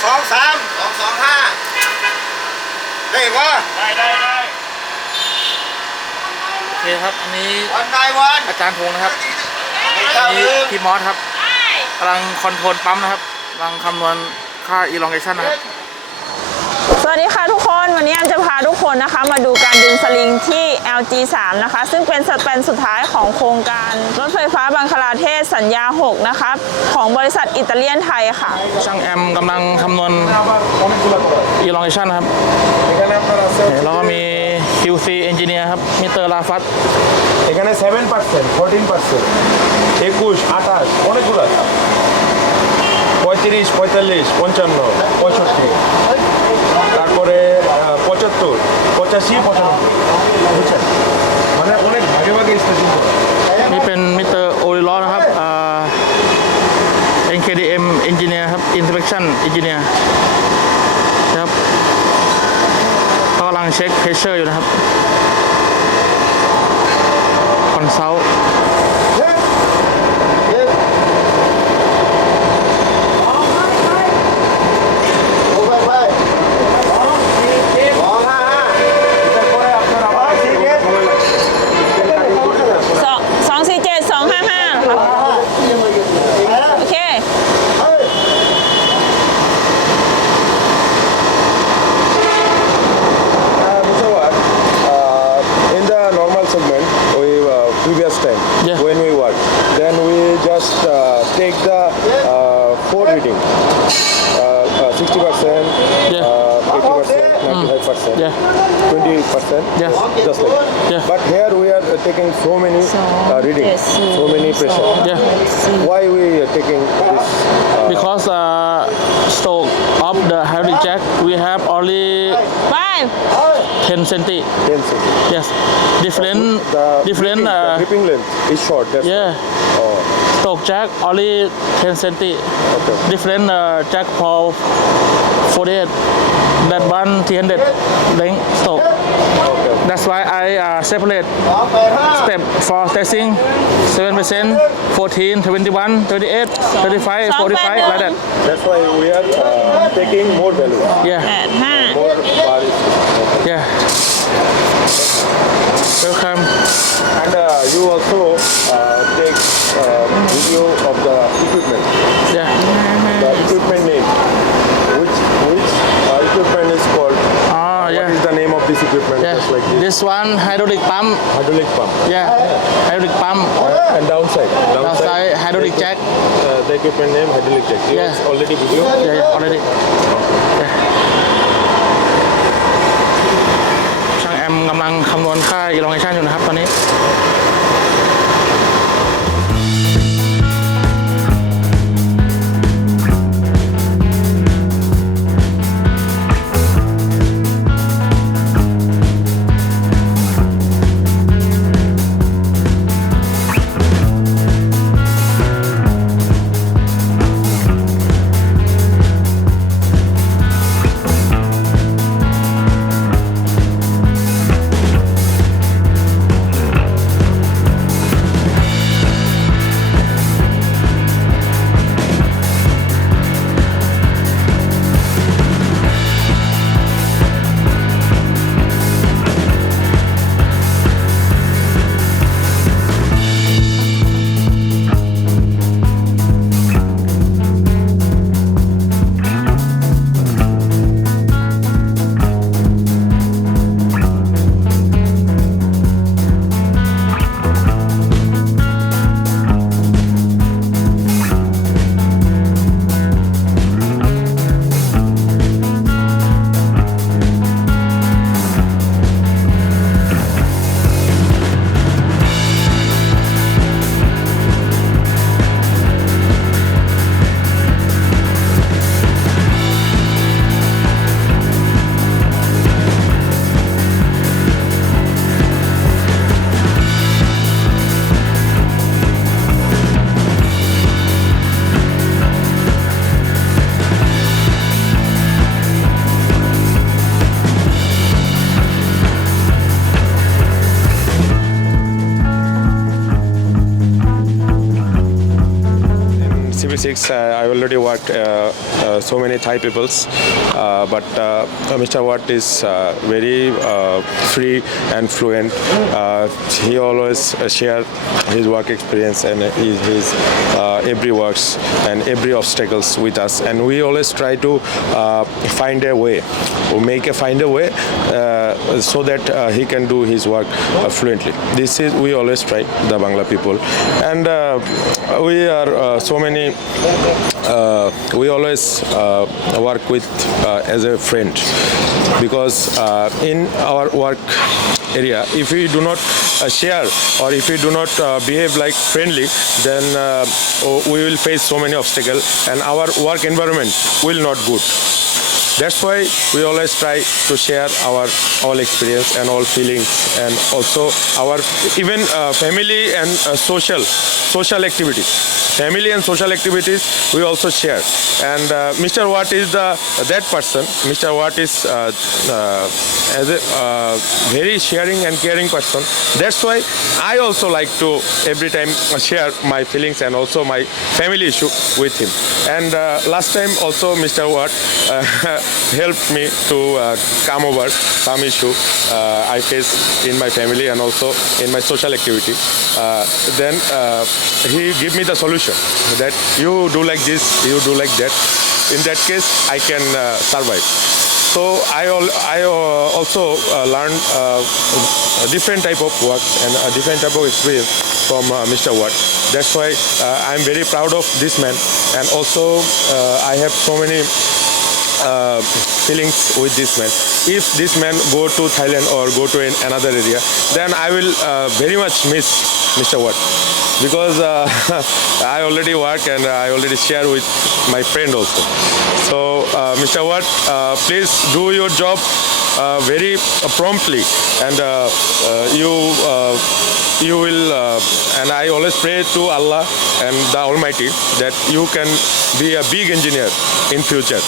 223 225ได้ปะได้โอเคครับอันนี้ วันนายวัน อาจารย์พงศ์นะครับอันนี้พี่มอสครับกำลังคอนโทรลปั๊มนะครับกำลังคำนวณค่า elongation นะครับสวัสดีค่ะทุกคนวันนี้แอมจะพาทุกคนนะคะมาดูการดึงสลิงที่ LG3 นะคะซึ่งเป็นสแปนสุดท้ายของโครงการรถไฟฟ้าบังคลาเทศสัญญา 6 นะคะของบริษัทอิตาเลียนไทยค่ะช่างแอมกำลังคำนวณ elongation นะครับแล้วก็มี QC engineer ครับมิสเตอร์ลาฟัตএখানে 7% 14% 21 28 অনেকগুলো আছে 35 45 55 65 তারপরে 75 85 95 বুঝছেন মানে অনেক ভাগে ভাগে station করেนี่เป็นมิสเตอร์โอริลอนะครับNKDM engineer ครับ inspection engineer ครับเขากำลังเช็ค pressure อยู่นะครับ consult when we work, then we just take the 4 reading, 60%, 80%, 95%, 20%, just like that. But here we are taking so many readings, so many pressure. Why we are taking this? Because stroke of the hydraulic jack we have only 10 centi. 10 centi. Yes, different. The gripping length is short. That's Stroke jack only 10 centi. Okay. Different jack for 48. That one 300 length stroke. Okay. That's why I separate step for testing 7%, 14, 21, 38, 35, 45 like that. That's why we are taking more value. Yeah. More values. Yeah. Welcome. And you also take video of the equipment. Yeah. The equipment name. Which equipment is called? Yeah. What is the name of this equipment? Yeah. Just like this. This one hydraulic pump. Hydraulic pump. Yeah. Hydraulic pump. And downside. Downside hydraulic jack. The equipment name hydraulic jack. You already video? Yeah, already. Yeah. ช่างแอมกำลังคำนวณค่า elongation อยู่นะครับตอนนี้ basics. I already worked so many Thai peoples, but Mr. Watt is very free and fluent. He always share his work experience and his every works and every obstacles with us, and we always try to find a way, or find a way so that he can do his work fluently. This is we always try, the Bangla people, and we are so many. We always work with as a friend, because in our work area, if we do not share or if we do not behave like friendly, then we will face so many obstacles and our work environment will not good. That's why we always try to share our all experience and all feelings, and also our even family and social activities. Family and social activities we also share. And Mr. Watt is that person. Mr. Watt is as a very sharing and caring person. That's why I also like to every time share my feelings and also my family issue with him. And last time also Mr. Watt helped me to come over some issue I faced in my family and also in my social activity. Then he gave me the solution that you do like this, you do like that. In that case, I can survive. So I also learned different type of work and a different type of experience from Mr. Watt. That's why I'm very proud of this man, and also I have so many feelings with this man. If this man go to Thailand or go to another area, then I will very much miss Mr. Watt, because I already work and I already share with my friend also. So Mr. Watt, please do your job very promptly, and you will and I always pray to Allah and the Almighty that you can be a big engineer in future.